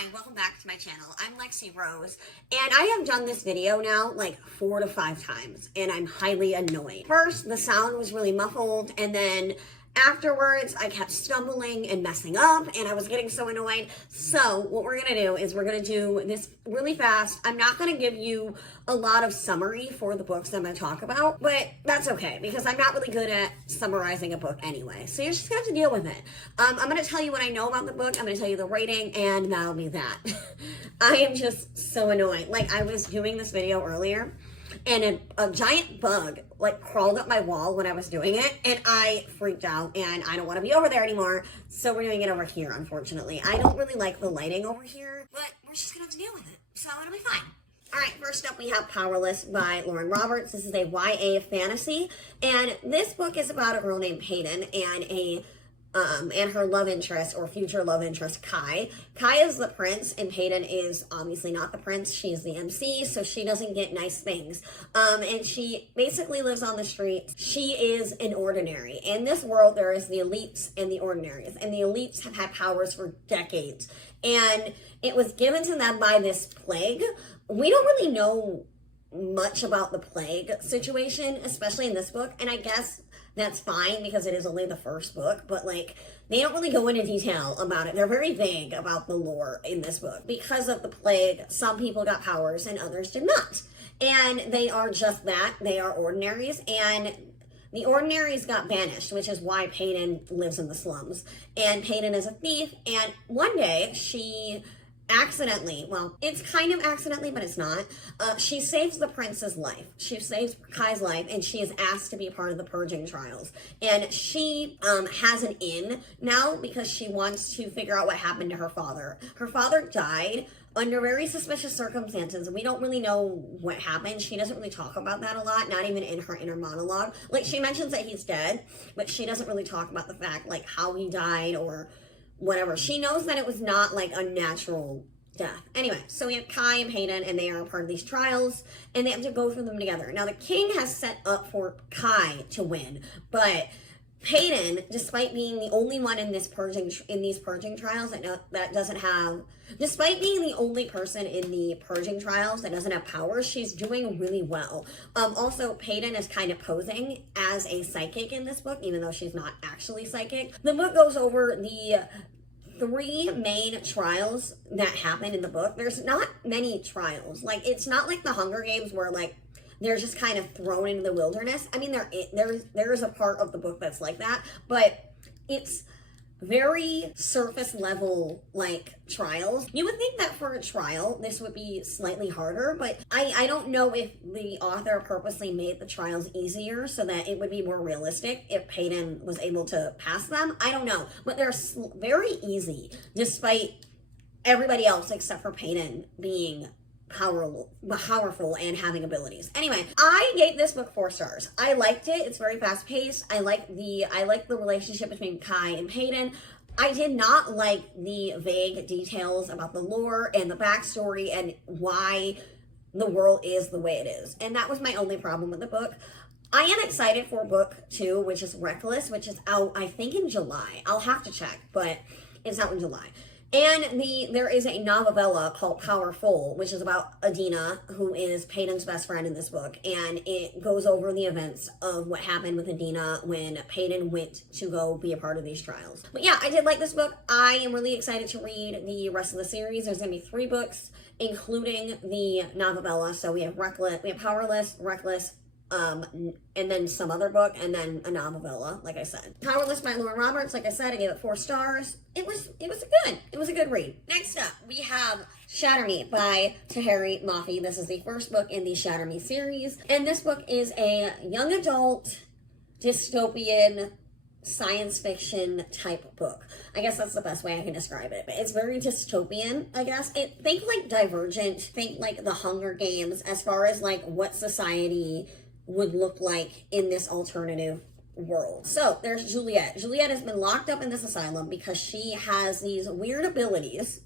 Hi, welcome back to my channel. I'm Lexi Rose, and I have done this video now like 4 to 5 times, and I'm highly annoyed. First, the sound was really muffled, and then afterwards, I kept stumbling and messing up, and I was getting so annoyed. So what we're gonna do is we're gonna do this really fast. I'm not gonna give you a lot of summary for the books I'm gonna talk about, but that's okay, because I'm not really good at summarizing a book anyway. So you're just gonna have to deal with it. I'm gonna tell you what I know about the book, I'm gonna tell you the rating, and that'll be that. I am just so annoyed. Like, I was doing this video earlier, and a giant bug like crawled up my wall when I was doing it, and I freaked out, and I don't want to be over there anymore, so we're doing it over here. Unfortunately, I don't really like the lighting over here, but we're just gonna have to deal with it, so it'll be fine. All right, first up we have Powerless by Lauren Roberts. This is a YA fantasy, and this book is about a girl named Peyton and her love interest, or future love interest, Kai. Kai is the prince, and Peyton is obviously not the prince. She is the MC, so she doesn't get nice things. And she basically lives on the street. She is an ordinary. In this world, there is the elites and the ordinaries, and the elites have had powers for decades. And it was given to them by this plague. We don't really know much about the plague situation, especially in this book, and I guess that's fine because it is only the first book, but like, they don't really go into detail about it. They're very vague about the lore in this book. Because of the plague, some people got powers and others did not. And they are just that. They are ordinaries, and the ordinaries got banished, which is why Peyton lives in the slums. And Peyton is a thief, and one day she accidentally, well, it's kind of accidentally, but it's not. She saves the prince's life. She saves Kai's life, and she is asked to be a part of the purging trials. And she has an in now because she wants to figure out what happened to her father. Her father died under very suspicious circumstances. We don't really know what happened. She doesn't really talk about that a lot, not even in her inner monologue. Like, she mentions that he's dead, but she doesn't really talk about the fact, like, how he died or whatever. She knows that it was not like a natural death. Anyway, so we have Kai and Peyton, and they are a part of these trials, and they have to go through them together. Now, the king has set up for Kai to win, but Peyton, despite being the only one in these purging trials that doesn't have, despite being the only person in the purging trials that doesn't have powers, she's doing really well. Also, Peyton is kind of posing as a psychic in this book, even though she's not actually psychic. The book goes over the 3 main trials that happen in the book. There's not many trials. Like, it's not like the Hunger Games where, like, they're just kind of thrown into the wilderness. I mean, there is a part of the book that's like that, but it's very surface level, like, trials. You would think that for a trial, this would be slightly harder, but I don't know if the author purposely made the trials easier so that it would be more realistic if Peyton was able to pass them. I don't know, but they're very easy, despite everybody else except for Peyton being powerful and having abilities. Anyway, I gave this book 4 stars. I liked it. It's very fast paced. I like the relationship between Kai and Peyton. I did not like the vague details about the lore and the backstory and why the world is the way it is. And that was my only problem with the book. I am excited for book 2, which is Reckless, which is out, I think, in July. I'll have to check, but it's out in July. And there is a novella called Powerful, which is about Adina, who is Peyton's best friend in this book. And it goes over the events of what happened with Adina when Peyton went to go be a part of these trials. But yeah, I did like this book. I am really excited to read the rest of the series. There's going to be 3 books, including the novella. So we have Powerless, Reckless, and then some other book, and then a novella, like I said. Powerless by Lauren Roberts. Like I said, I gave it 4 stars. It was a good read. Next up, we have Shatter Me by Tahereh Mafi. This is the first book in the Shatter Me series, and this book is a young adult dystopian science fiction type book. I guess that's the best way I can describe it. It's very dystopian, I guess. Think like Divergent, think like the Hunger Games, as far as like what society would look like in this alternative world. So there's Juliet. Juliet has been locked up in this asylum because she has these weird abilities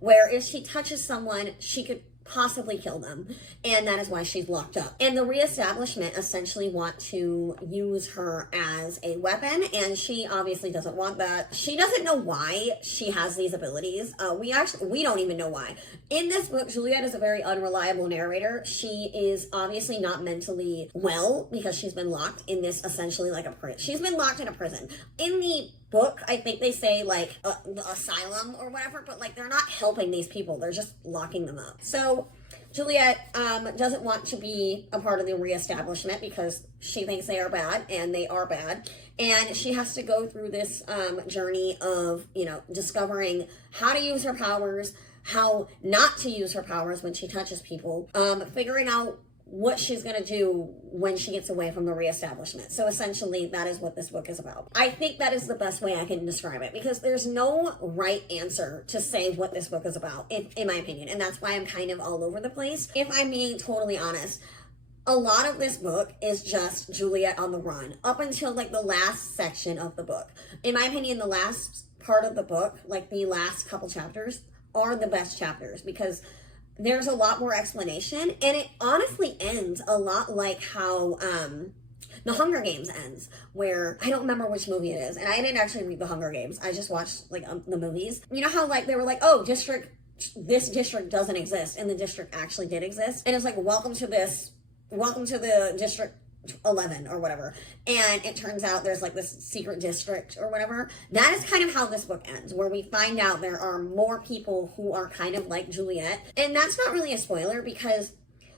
where if she touches someone, she could possibly kill them, and that is why she's locked up. And the reestablishment essentially want to use her as a weapon, and she obviously doesn't want that. She doesn't know why she has these abilities. We don't even know why. In this book, Juliet is a very unreliable narrator. She is obviously not mentally well because she's been locked in this essentially like a prison. She's been locked in a prison. In the book, I think they say like the asylum or whatever, but like they're not helping these people, they're just locking them up. So Juliet doesn't want to be a part of the reestablishment because she thinks they are bad, and they are bad, and she has to go through this journey of, you know, discovering how to use her powers, how not to use her powers when she touches people, figuring out what she's going to do when she gets away from the reestablishment. So essentially, that is what this book is about. I think that is the best way I can describe it, because there's no right answer to say what this book is about, in my opinion. And that's why I'm kind of all over the place. If I'm being totally honest, a lot of this book is just Juliet on the run up until like the last section of the book. In my opinion, the last part of the book, like the last couple chapters, are the best chapters, because there's a lot more explanation, and it honestly ends a lot like how The Hunger Games ends, where I don't remember which movie it is, and I didn't actually read The Hunger Games. I just watched like the movies. You know how like they were like, oh, this district doesn't exist, and the district actually did exist, and it's like, welcome to the district 11 or whatever, and it turns out there's like this secret district or whatever. That is kind of how this book ends, where we find out there are more people who are kind of like Juliet, and that's not really a spoiler because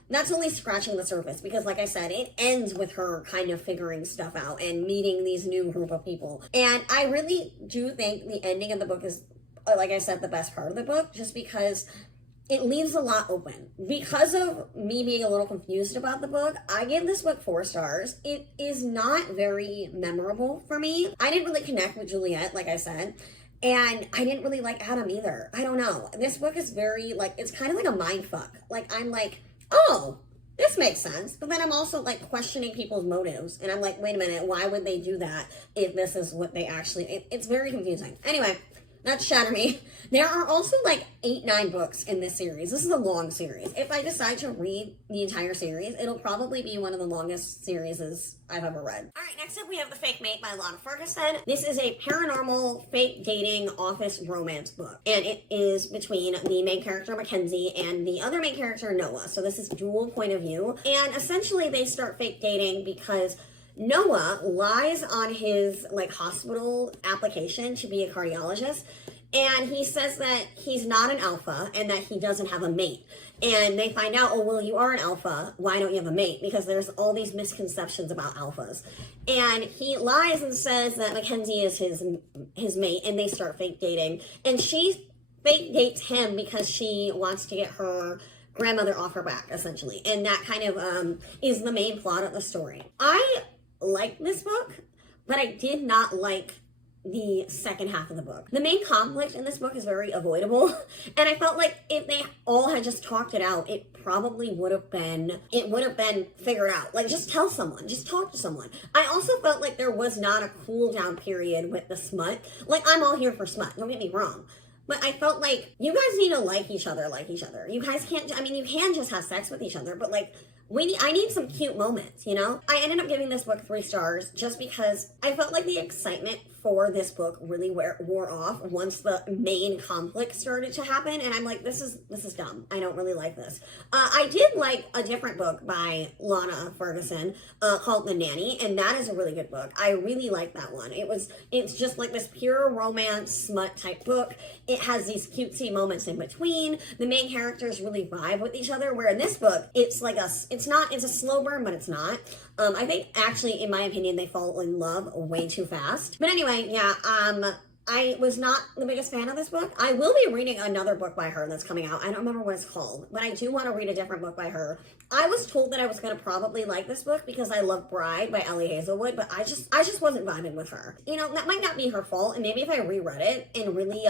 that's only scratching the surface, because like I said, it ends with her kind of figuring stuff out and meeting these new group of people. And I really do think the ending of the book is, like I said, the best part of the book, just because it leaves a lot open. Because of me being a little confused about the book, I give this book 4 stars. It is not very memorable for me. I didn't really connect with Juliet, like I said, and I didn't really like Adam either. I don't know. This book is very, like, it's kind of like a mind fuck. Like, I'm like, oh, this makes sense. But then I'm also, like, questioning people's motives. And I'm like, wait a minute, why would they do that if this is what they actually... It's very confusing. Anyway, not to shatter me. There are also like 8-9 books in this series. This is a long series. If I decide to read the entire series, it'll probably be one of the longest series I've ever read. All right, next up we have The Fake Mate by Lana Ferguson. This is a paranormal, fake dating, office romance book. And it is between the main character, Mackenzie, and the other main character, Noah. So this is dual point of view. And essentially they start fake dating because Noah lies on his like hospital application to be a cardiologist, and he says that he's not an alpha and that he doesn't have a mate. And they find out, oh, well, you are an alpha. Why don't you have a mate? Because there's all these misconceptions about alphas. And he lies and says that Mackenzie is his mate, and they start fake dating. And she fake dates him because she wants to get her grandmother off her back, essentially. And that kind of is the main plot of the story. I like this book, but I did not like the second half of the book. The main conflict in this book is very avoidable, and I felt like if they all had just talked it out, it probably would have been figured out. Like, just tell someone, just talk to someone. I also felt like there was not a cool down period with the smut. Like, I'm all here for smut, don't get me wrong, but I felt like you guys need to like each other. You guys can't, I mean, you can just have sex with each other, but like, I need some cute moments, you know? I ended up giving this book 3 stars just because I felt like the excitement for this book really wore off once the main conflict started to happen, and I'm like, this is dumb. I don't really like this. I did like a different book by Lana Ferguson called The Nanny, and that is a really good book. I really like that one. It's just like this pure romance smut type book. It has these cutesy moments in between. The main characters really vibe with each other, where in this book, it's a slow burn, but it's not. I think actually, in my opinion, they fall in love way too fast. But anyway, yeah, I was not the biggest fan of this book. I will be reading another book by her that's coming out. I don't remember what it's called, but I do want to read a different book by her. I was told that I was going to probably like this book because I love Bride by Ellie Hazelwood, but I just wasn't vibing with her. You know, that might not be her fault, and maybe if I reread it and really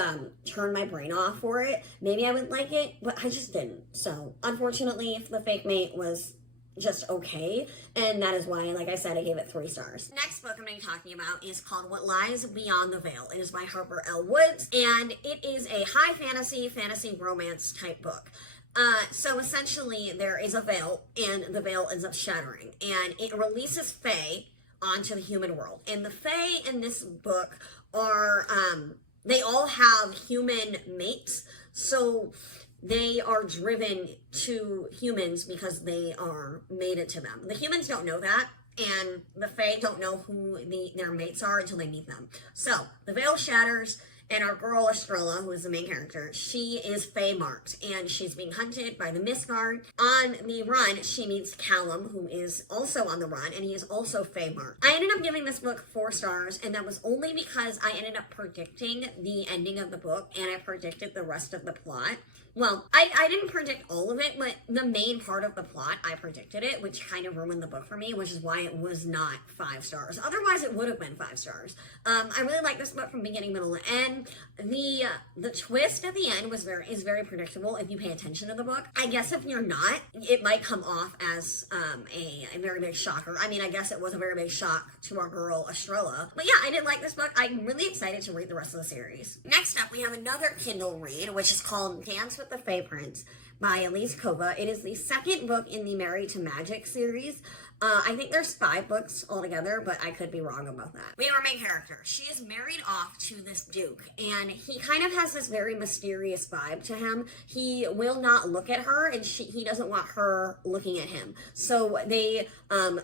turn my brain off for it, maybe I would like it, but I just didn't. So, unfortunately, The Fake Mate was just okay, and that is why, like I said, I gave it 3 stars. Next book I'm going to be talking about is called What Lies Beyond the Veil. It is by Harper L. Woods, and it is a high fantasy romance type book. So essentially, there is a veil, and the veil ends up shattering, and it releases Fae onto the human world. And the Fae in this book are, they all have human mates, so they are driven to humans because they are mated to them. The humans don't know that, and the Fae don't know who their mates are until they meet them. So the veil shatters, and our girl Estrella, who is the main character, she is Fae marked, and she's being hunted by the Mistguard. On the run, she meets Callum, who is also on the run, and he is also Fae marked. I ended up giving this book 4 stars, and that was only because I ended up predicting the ending of the book, and I predicted the rest of the plot. Well, I didn't predict all of it, but the main part of the plot, I predicted it, which kind of ruined the book for me, which is why it was not 5 stars. Otherwise, it would have been 5 stars. I really like this book from beginning, middle, to end. The twist at the end is very predictable if you pay attention to the book. I guess if you're not, it might come off as a very big shocker. I mean, I guess it was a very big shock to our girl Estrella. But yeah, I did like this book. I'm really excited to read the rest of the series. Next up, we have another Kindle read, which is called Dance with the Fae Prince by Elise Kova. It is the second book in the Married to Magic series. I think there's 5 books altogether, but I could be wrong about that. We have our main character. She is married off to this duke, and he kind of has this very mysterious vibe to him. He will not look at her, and he doesn't want her looking at him. So they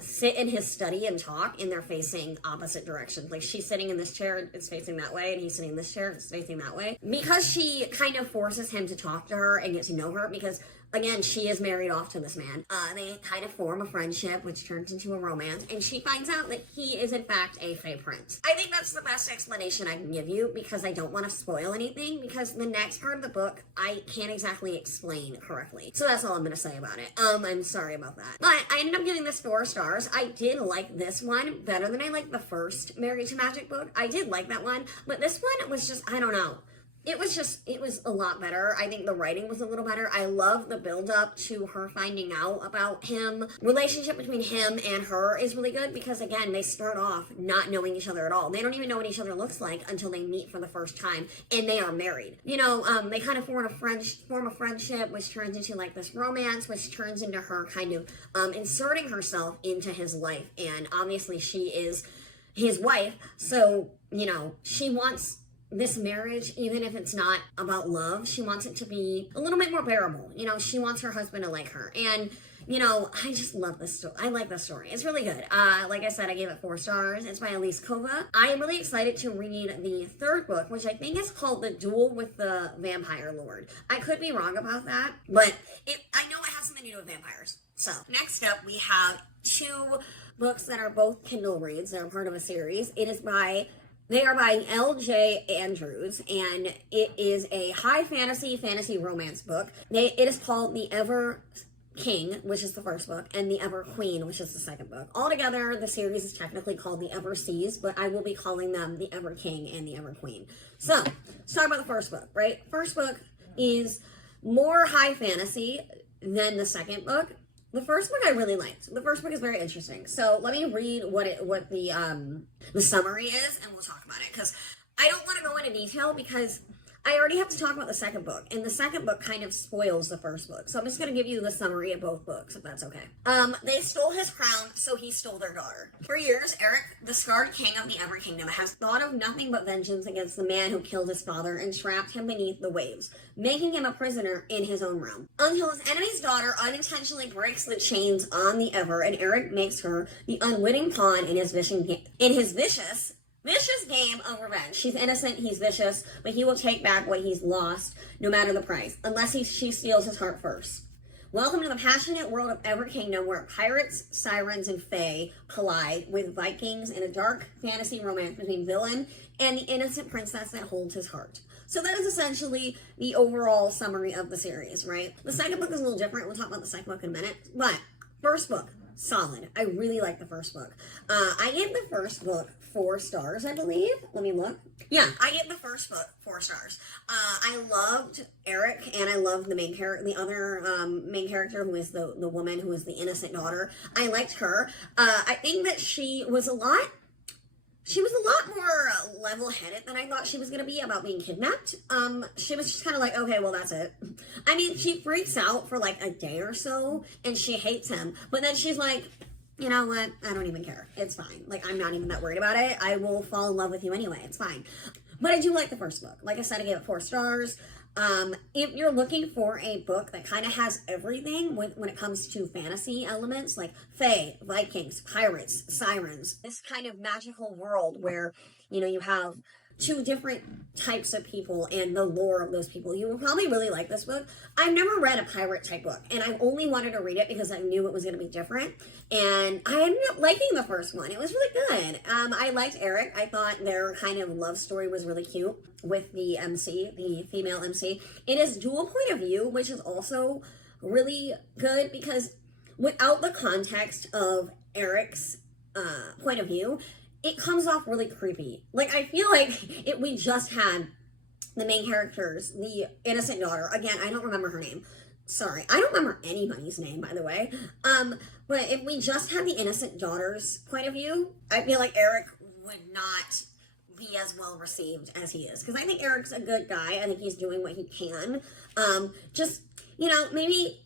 sit in his study and talk, and they're facing opposite directions. Like, she's sitting in this chair, it's facing that way, and he's sitting in this chair, it's facing that way. Because she kind of forces him to talk to her and get to know her, because again, she is married off to this man. They kind of form a friendship, which turns into a romance, and she finds out that he is, in fact, a Fae Prince. I think that's the best explanation I can give you, because I don't want to spoil anything, because the next part of the book, I can't exactly explain correctly. So that's all I'm going to say about it. I'm sorry about that. But I ended up giving this 4 stars. I did like this one better than I liked the first Married to Magic book. I did like that one, but this one was just, I don't know. It was a lot better. I think the writing was a little better. I love the build up to her finding out about him. Relationship between him and her is really good because, again, they start off not knowing each other at all. They don't even know what each other looks like until they meet for the first time, and they are married. You know, they kind of form a friendship, which turns into like this romance, which turns into her kind of inserting herself into his life. And obviously she is his wife, so, you know, she wants this marriage, even if it's not about love, she wants it to be a little bit more bearable. You know, she wants her husband to like her. And, you know, I just love this story. I like this story. It's really good. Like I said, I gave it 4 stars. It's by Elise Kova. I am really excited to read the 3rd book, which I think is called The Duel with the Vampire Lord. I could be wrong about that, but I know it has something to do with vampires. So, next up, we have 2 books that are both Kindle reads. They're part of a series. They are by L.J. Andrews, and it is a high fantasy romance book. It is called The Ever King, which is the first book, and The Ever Queen, which is the second book. Altogether, the series is technically called The Ever Seas, but I will be calling them The Ever King and The Ever Queen. So, let's talk about the first book, right? First book is more high fantasy than the second book. The first book I really liked. The first book is very interesting. So let me read what the summary is, and we'll talk about it. Because I don't want to go into detail because I already have to talk about the second book, and the second book kind of spoils the first book. So I'm just going to give you the summary of both books, if that's okay. They stole his crown, so he stole their daughter. For years, Eric, the scarred king of the Ever Kingdom, has thought of nothing but vengeance against the man who killed his father and trapped him beneath the waves, making him a prisoner in his own realm. Until his enemy's daughter unintentionally breaks the chains on the Ever, and Eric makes her the unwitting pawn in his vicious game of revenge. She's innocent, he's vicious, but he will take back what he's lost, no matter the price, unless she steals his heart first. Welcome to the passionate world of Ever Kingdom, where pirates, sirens, and fae collide with Vikings in a dark fantasy romance between villain and the innocent princess that holds his heart. So that is essentially the overall summary of the series, right? The second book is a little different. We'll talk about the second book in a minute. But first book, solid. I really like the first book. I gave the first book 4 stars, I believe. Let me look. Yeah, I gave the first book 4 stars. I loved Eric, and I loved the main character, the other main character, who is the woman who is the innocent daughter. I liked her. I think that she was a lot She was a lot more level-headed than I thought she was going to be about being kidnapped. She was just kind of like, okay, well, that's it. I mean, she freaks out for like a day or so, and she hates him. But then she's like, you know what? I don't even care. It's fine. Like, I'm not even that worried about it. I will fall in love with you anyway. It's fine. But I do like the first book. Like I said, I gave it 4 stars. If you're looking for a book that kind of has everything when it comes to fantasy elements, like fae, Vikings, pirates, sirens, this kind of magical world where, you know, you have 2 different types of people and the lore of those people, you will probably really like this book. I've never read a pirate type book, and I only wanted to read it because I knew it was going to be different, and I ended up liking the first one. It was really good. I liked Eric. I thought their kind of love story was really cute with the MC, the female MC. It is dual point of view, which is also really good because without the context of Eric's point of view, it comes off really creepy. Like, I feel like if we just had the main characters, the innocent daughter, again, I don't remember her name. Sorry, I don't remember anybody's name, by the way. But if we just had the innocent daughter's point of view, I feel like Eric would not be as well received as he is. Because I think Eric's a good guy. I think he's doing what he can. Just, you know, maybe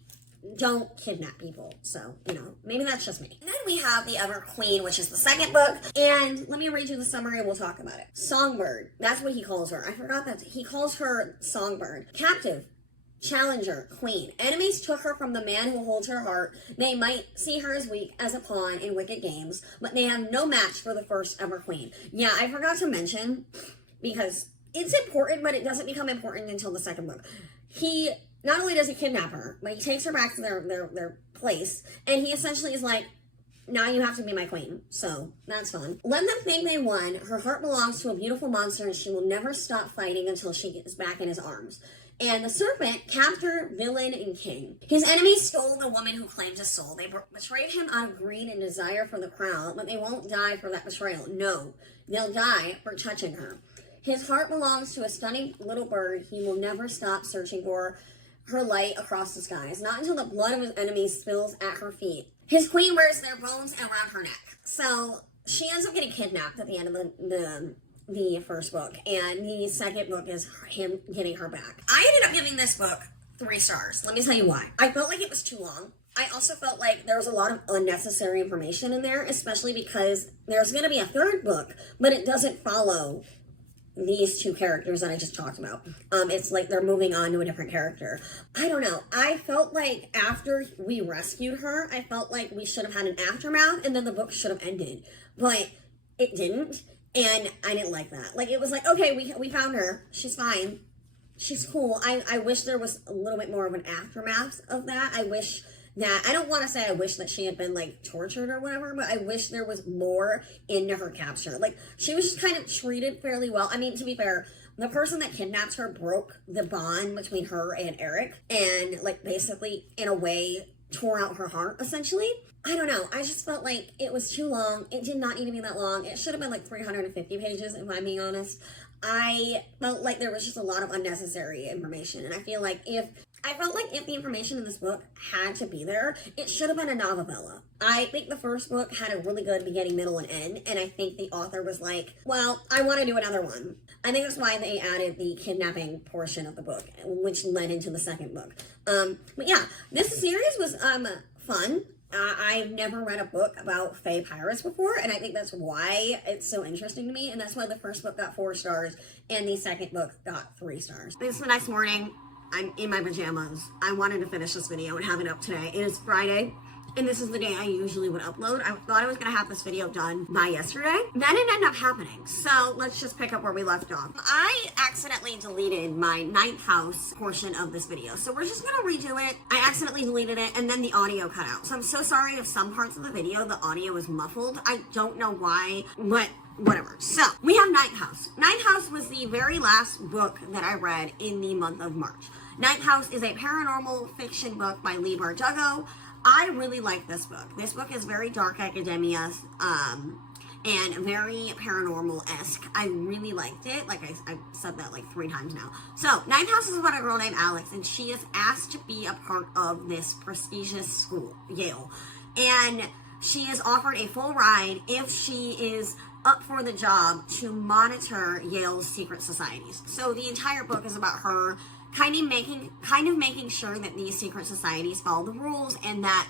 don't kidnap people. So, you know, maybe that's just me. And then we have The Ever Queen, which is the second book. And let me read you the summary and we'll talk about it. Songbird. That's what he calls her. I forgot that. He calls her Songbird. Captive. Challenger. Queen. Enemies took her from the man who holds her heart. They might see her as weak as a pawn in wicked games, but they have no match for the first ever queen. Yeah, I forgot to mention, because it's important, but it doesn't become important until the second book. He not only does he kidnap her, but he takes her back to their place, and he essentially is like, now you have to be my queen. So that's fun. Let them think they won. Her heart belongs to a beautiful monster, and she will never stop fighting until she gets back in his arms. And the serpent, captor, villain, and king. His enemies stole the woman who claimed his soul. They betrayed him out of greed and desire for the crown, but they won't die for that betrayal. No, they'll die for touching her. His heart belongs to a stunning little bird he will never stop searching for her light across the skies, not until the blood of his enemies spills at her feet. His queen wears their bones around her neck. So she ends up getting kidnapped at the end of the first book, and the second book is him getting her back. I ended up giving this book 3 stars. Let me tell you why. I felt like it was too long. I also felt like there was a lot of unnecessary information in there, especially because there's going to be a third book, but it doesn't follow these 2 characters that I just talked about. It's like they're moving on to a different character. I don't know. I felt like after we rescued her, I felt like we should have had an aftermath, and then the book should have ended. But it didn't. And I didn't like that. Like, it was like, okay, we found her. She's fine. She's cool. I wish there was a little bit more of an aftermath of that. I wish that, I don't want to say I wish that she had been, like, tortured or whatever, but I wish there was more into her capture. Like, she was just kind of treated fairly well. I mean, to be fair, the person that kidnapped her broke the bond between her and Eric, and, like, basically, in a way, tore out her heart, essentially. I don't know. I just felt like it was too long. It did not need to be that long. It should have been like 350 pages, if I'm being honest. I felt like there was just a lot of unnecessary information. And I felt like if the information in this book had to be there, it should have been a novella. I think the first book had a really good beginning, middle, and end. And I think the author was like, well, I want to do another one. I think that's why they added the kidnapping portion of the book, which led into the second book. But yeah, this series was fun. I've never read a book about fae pirates before, and I think that's why it's so interesting to me, and that's why the first book got 4 stars, and the second book got 3 stars. It's the next morning. I'm in my pajamas. I wanted to finish this video and have it up today. It is Friday, and this is the day I usually would upload. I thought I was going to have this video done by yesterday. That didn't end up happening, so let's just pick up where we left off. I accidentally deleted my ninth house portion of this video, so we're just going to redo it. I accidentally deleted it, and then the audio cut out. So I'm so sorry if some parts of the video, the audio is muffled. I don't know why, but whatever. So we have Ninth House. Ninth House was the very last book that I read in the month of March. Ninth House is a paranormal fiction book by Leigh Bardugo. I really like this book. This book is very dark academia and very paranormal-esque. I really liked it. Like I said that like 3 times now. So Ninth House is about a girl named Alex, and she is asked to be a part of this prestigious school, Yale. And she is offered a full ride if she is up for the job to monitor Yale's secret societies. So the entire book is about her kind of making sure that these secret societies follow the rules and that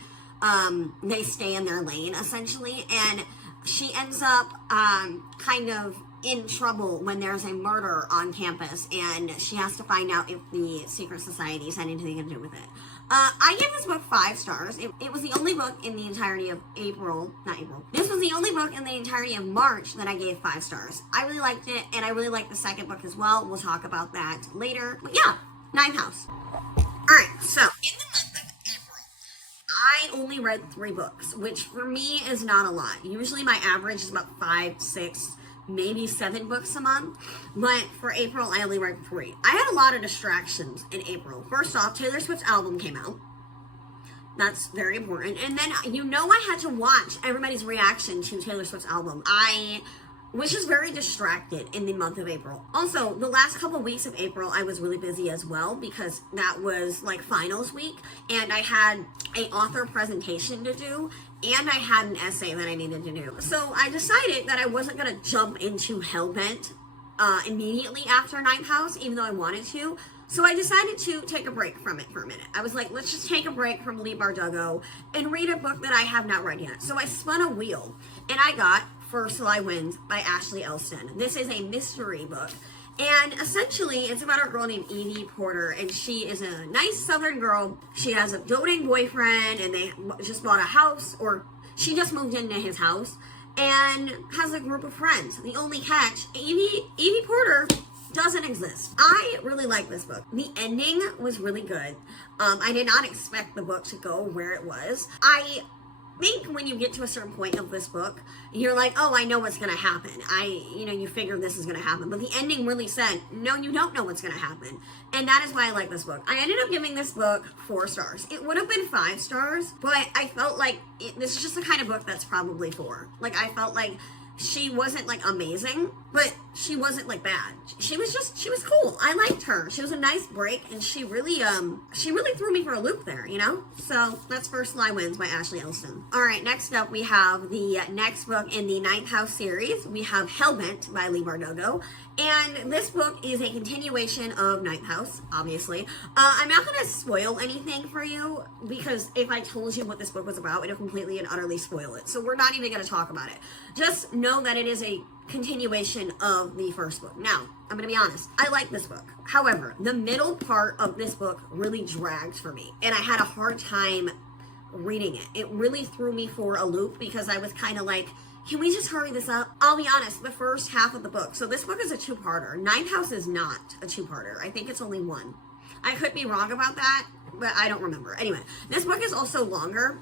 they stay in their lane, essentially. And she ends up kind of in trouble when there's a murder on campus, and she has to find out if the secret societies had anything to do with it. I give this book 5 stars. It was the only book in the entirety of This was the only book in the entirety of March that I gave 5 stars. I really liked it, and I really liked the second book as well. We'll talk about that later. But yeah, Ninth House. Alright, so in the month of April, I only read 3 books, which for me is not a lot. Usually my average is about 5, 6, maybe 7 books a month, but for April I only read 3. I had a lot of distractions in April. First off, Taylor Swift's album came out. That's very important. And then, I had to watch everybody's reaction to Taylor Swift's album. I was just very distracted in the month of April. Also, the last couple weeks of April, I was really busy as well because that was like finals week, and I had an author presentation to do, and I had an essay that I needed to do. So I decided that I wasn't going to jump into Hellbent immediately after Ninth House, even though I wanted to. So I decided to take a break from it for a minute. I was like, let's just take a break from Leigh Bardugo and read a book that I have not read yet. So I spun a wheel, and I got First Lie Wins by Ashley Elston. This is a mystery book, and essentially it's about a girl named Evie Porter, and she is a nice southern girl. She has a doting boyfriend, and they just bought a house, or she just moved into his house, and has a group of friends. The only catch, Evie Porter doesn't exist. I really like this book. The ending was really good. I did not expect the book to go where it was. I think when you get to a certain point of this book, you're like, oh, I know what's going to happen. You figure this is going to happen. But the ending really said, no, you don't know what's going to happen. And that is why I like this book. I ended up giving this book 4 stars. It would have been 5 stars, but I felt like this is just the kind of book that's probably 4. Like, I felt like she wasn't like amazing, but she wasn't like bad. She was cool. I liked her. She was a nice break, and she really threw me for a loop there, So that's First Lie Wins by Ashley Elston. All right, next up we have the next book in the Ninth House series. We have Hellbent by Leigh Bardugo. And this book is a continuation of Ninth House, obviously. I'm not going to spoil anything for you, because if I told you what this book was about, it would completely and utterly spoil it. So we're not even going to talk about it. Just know that it is a continuation of the first book. Now, I'm going to be honest. I like this book. However, the middle part of this book really dragged for me, and I had a hard time reading it. It really threw me for a loop, because I was kind of like, can we just hurry this up? I'll be honest, the first half of the book. So this book is a 2-parter. Ninth House is not a 2-parter. I think it's only 1. I could be wrong about that, but I don't remember. Anyway, this book is also longer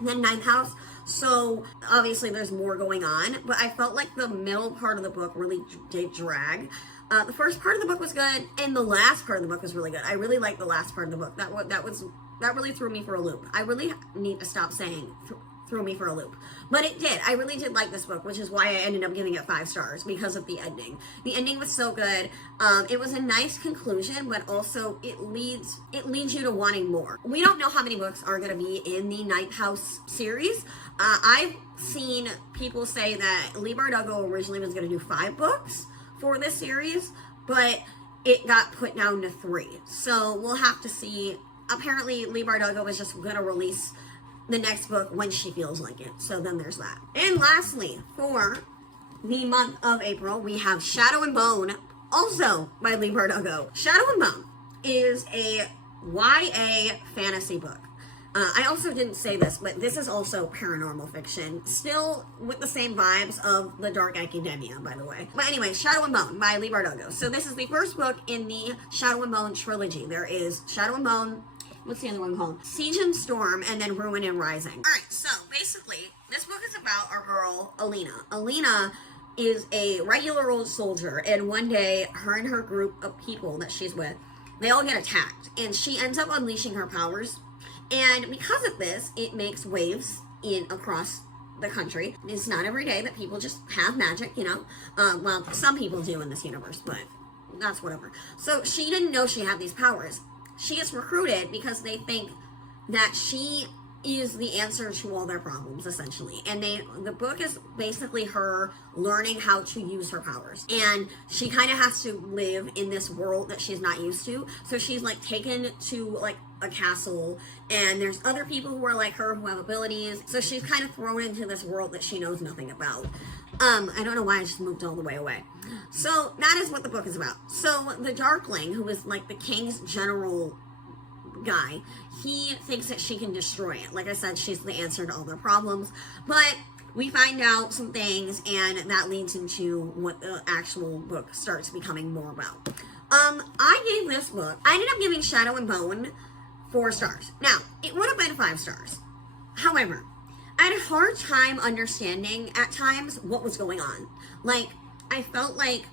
than Ninth House. So obviously there's more going on, but I felt like the middle part of the book really did drag. The first part of the book was good, and the last part of the book was really good. I really liked the last part of the book. That really threw me for a loop. I really need to stop saying threw me for a loop. But it did. I really did like this book, which is why I ended up giving it 5 stars, because of the ending. The ending was so good. It was a nice conclusion, but also it leads you to wanting more. We don't know how many books are going to be in the Ninth House series. I've seen people say that Leigh Bardugo originally was going to do 5 books for this series, but it got put down to 3. So we'll have to see. Apparently, Leigh Bardugo was just going to release the next book when she feels like it. So then there's that. And lastly, for the month of April, we have Shadow and Bone, also by Leigh Bardugo. Shadow and Bone is a YA fantasy book. I also didn't say this, but this is also paranormal fiction, still with the same vibes of The Dark Academia, by the way. But anyway, Shadow and Bone by Leigh Bardugo. So this is the first book in the Shadow and Bone trilogy. There is Shadow and Bone, what's the other one called? Siege and Storm, and then Ruin and Rising. Alright, so basically, this book is about our girl, Alina. Alina is a regular old soldier, and one day, her and her group of people that she's with, they all get attacked, and she ends up unleashing her powers. And because of this, it makes waves across the country. It's not every day that people just have magic, well, some people do in this universe, but that's whatever. So she didn't know she had these powers. She gets recruited because they think that she is the answer to all their problems, essentially. And the book is basically her learning how to use her powers, and she kind of has to live in this world that she's not used to. So she's like taken to like a castle, and there's other people who are like her who have abilities, so she's kind of thrown into this world that she knows nothing about. I don't know why I just moved all the way away. So that is what the book is about. So the Darkling, who is like the king's general guy, he thinks that she can destroy it. Like I said, she's the answer to all their problems, but we find out some things, and that leads into what the actual book starts becoming more about. I gave this book, I ended up giving Shadow and Bone 4 stars. Now, it would have been 5 stars. However, I had a hard time understanding at times what was going on. Like, I felt like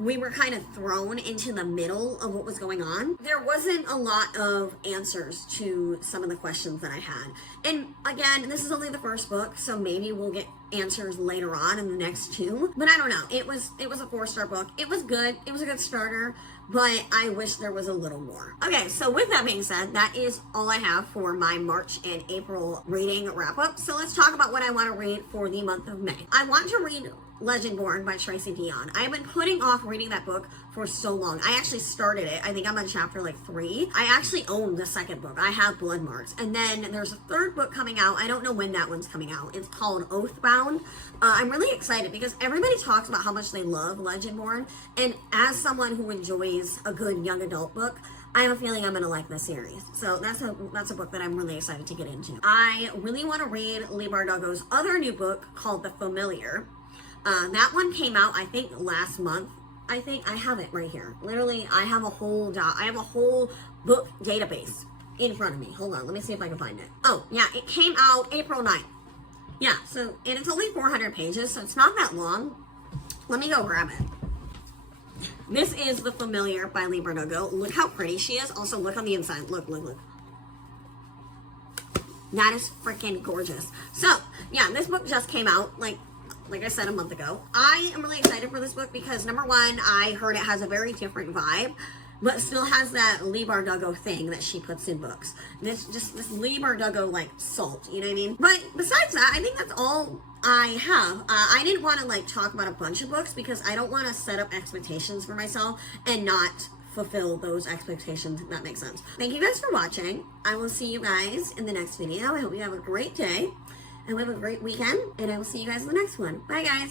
we were kind of thrown into the middle of what was going on. There wasn't a lot of answers to some of the questions that I had. And again, this is only the first book, so maybe we'll get answers later on in the next 2. But I don't know. It was a 4-star book. It was good. It was a good starter, but I wish there was a little more. Okay, so with that being said, that is all I have for my March and April reading wrap up. So let's talk about what I want to read for the month of May. I want to read Legendborn by Tracy Deonn. I've been putting off reading that book for so long. I actually started it. I think I'm on chapter like 3. I actually own the second book. I have Blood Marks. And then there's a third book coming out. I don't know when that one's coming out. It's called Oathbound. I'm really excited because everybody talks about how much they love Legendborn. And as someone who enjoys a good young adult book, I have a feeling I'm going to like this series. So that's a book that I'm really excited to get into. I really want to read Leigh Bardugo's other new book called The Familiar. That one came out, I think, last month. I think I have it right here. Literally, I have a whole book database in front of me. Hold on, let me see if I can find it. Oh, yeah, it came out April 9th. Yeah, so, and it's only 400 pages, so it's not that long. Let me go grab it. This is The Familiar by Leigh Bardugo. Look how pretty she is. Also, look on the inside. Look, look, look. That is freaking gorgeous. So, yeah, this book just came out, like I said, a month ago. I am really excited for this book because, number one, I heard it has a very different vibe, but still has that Leigh Bardugo thing that she puts in books. This Leigh Bardugo, like, salt, you know what I mean? But besides that, I think that's all I have. I didn't want to, like, talk about a bunch of books because I don't want to set up expectations for myself and not fulfill those expectations, if that makes sense. Thank you guys for watching. I will see you guys in the next video. I hope you have a great day. And we have a great weekend, and I will see you guys in the next one. Bye, guys.